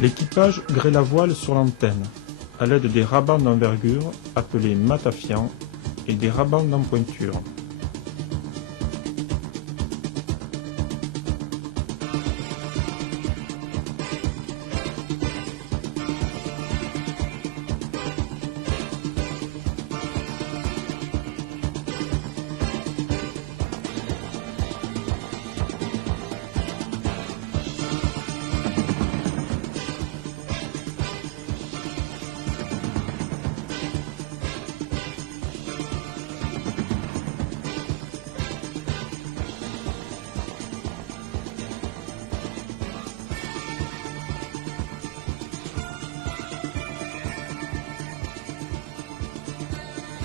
L'équipage graie la voile sur l'antenne, à l'aide des rabans d'envergure appelés matafiants et des rabans d'empointure.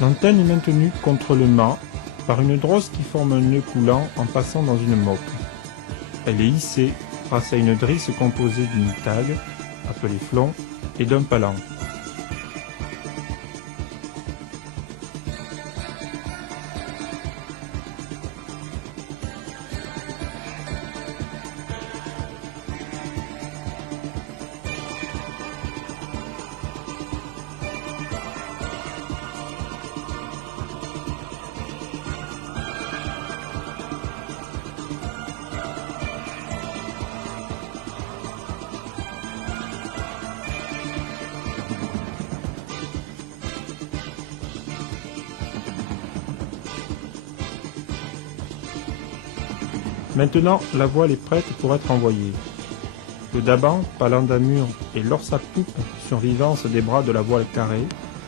L'antenne est maintenue contre le mât par une drosse qui forme un nœud coulant en passant dans une moque. Elle est hissée grâce à une drisse composée d'une tague, appelée flon, et d'un palan. Maintenant, la voile est prête pour être envoyée. Le daban, palan d'amure et l'orsapoupe, survivance des bras de la voile carrée,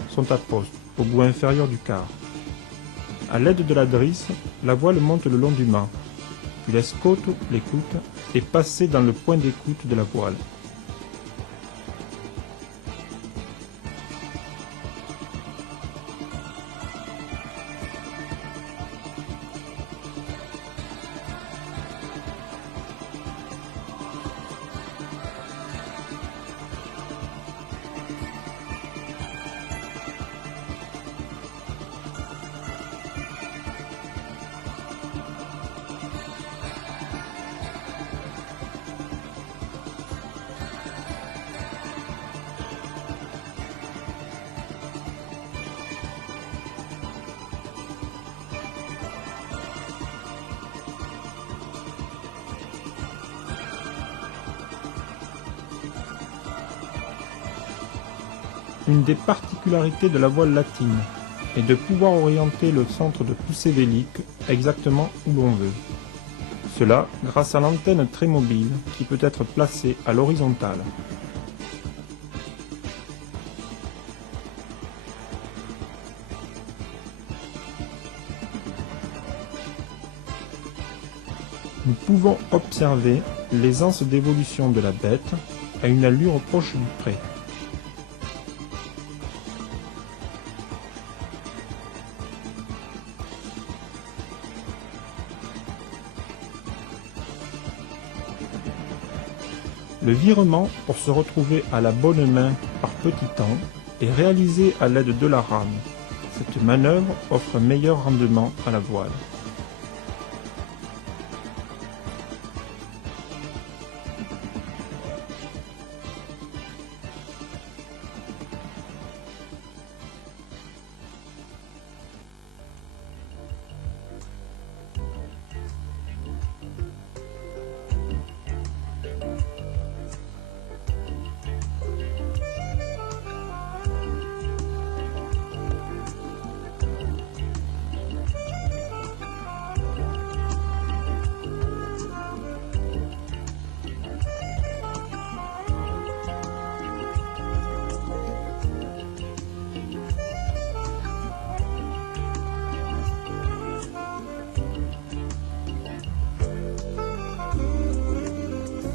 sont à poste, au bout inférieur du quart. À l'aide de la drisse, la voile monte le long du mât, puis l'escoute, l'écoute, est passée dans le point d'écoute de la voile. Une des particularités de la voile latine est de pouvoir orienter le centre de poussée vélique exactement où l'on veut. Cela grâce à l'antenne très mobile qui peut être placée à l'horizontale. Nous pouvons observer l'aisance d'évolution de la bête à une allure proche du près. Le virement pour se retrouver à la bonne main par petit temps est réalisé à l'aide de la rame. Cette manœuvre offre un meilleur rendement à la voile.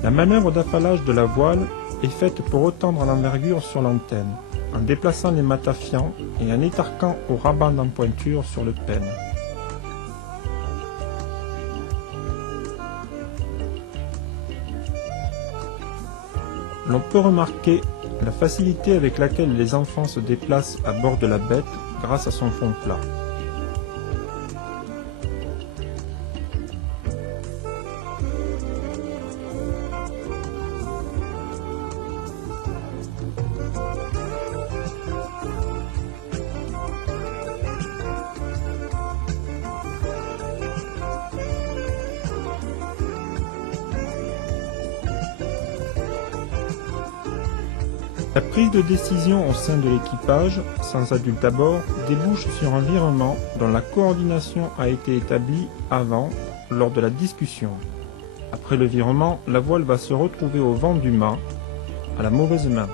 La manœuvre d'affalage de la voile est faite pour retendre l'envergure sur l'antenne, en déplaçant les matafiants et en étarquant au raban d'empointure sur le pêne. L'on peut remarquer la facilité avec laquelle les enfants se déplacent à bord de la bête grâce à son fond plat. La prise de décision au sein de l'équipage, sans adulte à bord, débouche sur un virement dont la coordination a été établie avant, lors de la discussion. Après le virement, la voile va se retrouver au vent du mât, à la mauvaise main.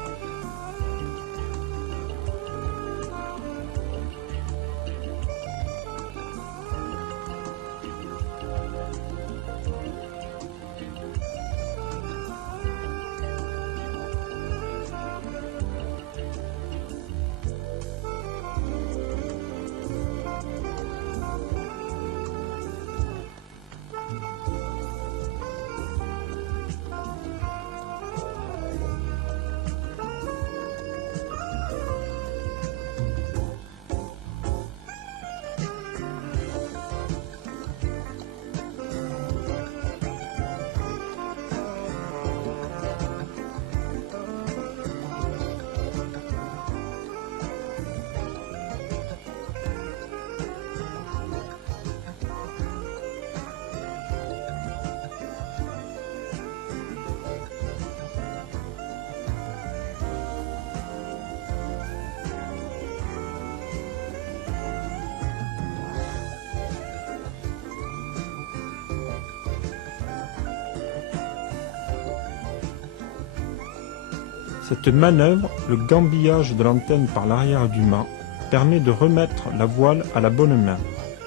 Cette manœuvre, le gambillage de l'antenne par l'arrière du mât, permet de remettre la voile à la bonne main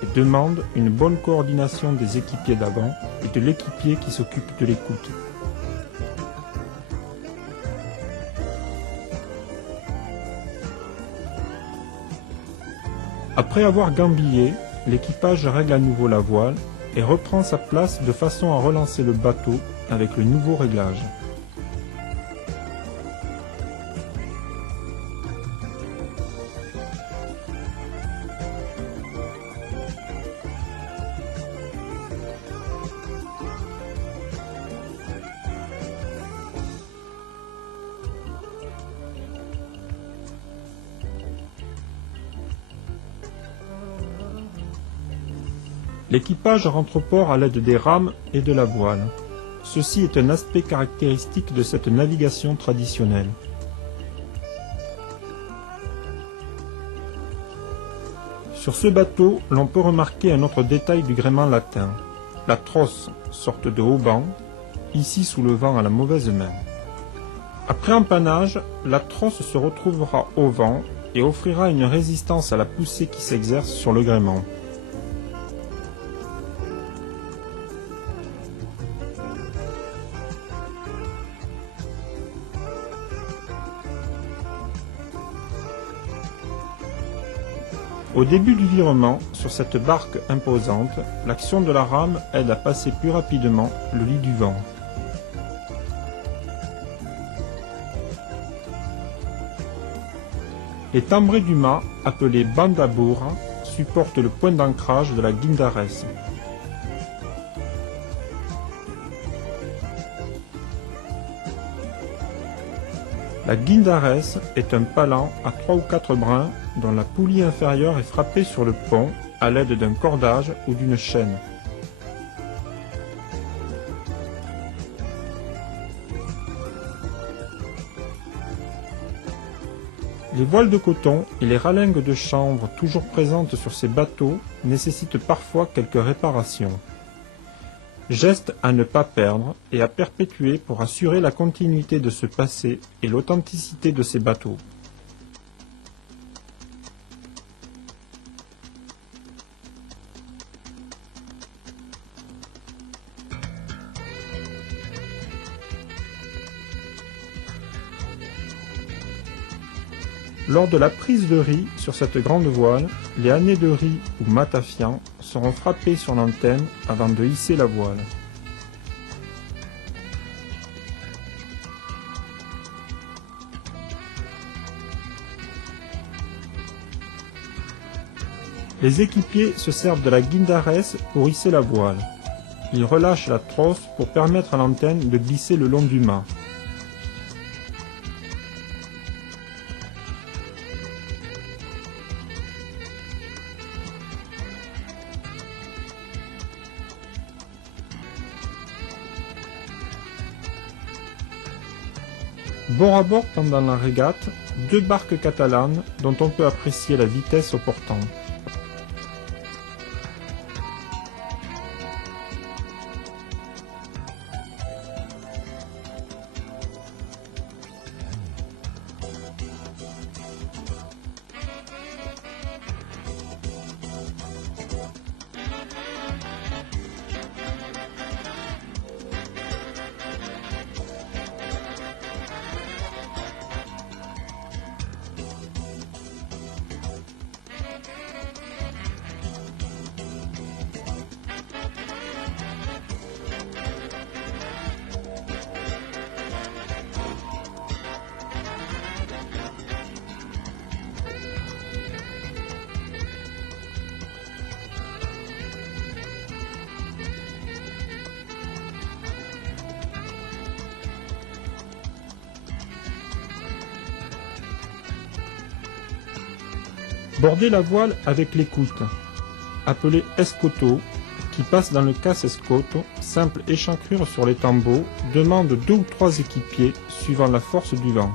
et demande une bonne coordination des équipiers d'avant et de l'équipier qui s'occupe de l'écoute. Après avoir gambillé, l'équipage règle à nouveau la voile et reprend sa place de façon à relancer le bateau avec le nouveau réglage. L'équipage rentre au port à l'aide des rames et de la voile. Ceci est un aspect caractéristique de cette navigation traditionnelle. Sur ce bateau, l'on peut remarquer un autre détail du gréement latin. La trosse, sorte de haubans, ici sous le vent à la mauvaise main. Après empannage, la trosse se retrouvera au vent et offrira une résistance à la poussée qui s'exerce sur le gréement. Au début du virement, sur cette barque imposante, l'action de la rame aide à passer plus rapidement le lit du vent. Les tambrés du mât, appelés bandes à bourre, supportent le point d'ancrage de la guindarès. La guindarès est un palan à 3 ou 4 brins dont la poulie inférieure est frappée sur le pont à l'aide d'un cordage ou d'une chaîne. Les voiles de coton et les ralingues de chanvre toujours présentes sur ces bateaux nécessitent parfois quelques réparations. Geste à ne pas perdre et à perpétuer pour assurer la continuité de ce passé et l'authenticité de ces bateaux. Lors de la prise de riz sur cette grande voile, les hannets de riz ou matafiants seront frappés sur l'antenne avant de hisser la voile. Les équipiers se servent de la guindarès pour hisser la voile. Ils relâchent la trosse pour permettre à l'antenne de glisser le long du mât. Bord à bord pendant la régate, 2 barques catalanes dont on peut apprécier la vitesse au portant. Bordez la voile avec l'écoute, appelée escoto, qui passe dans le casse-escoto, simple échancrure sur les tambours, demande 2 ou 3 équipiers suivant la force du vent.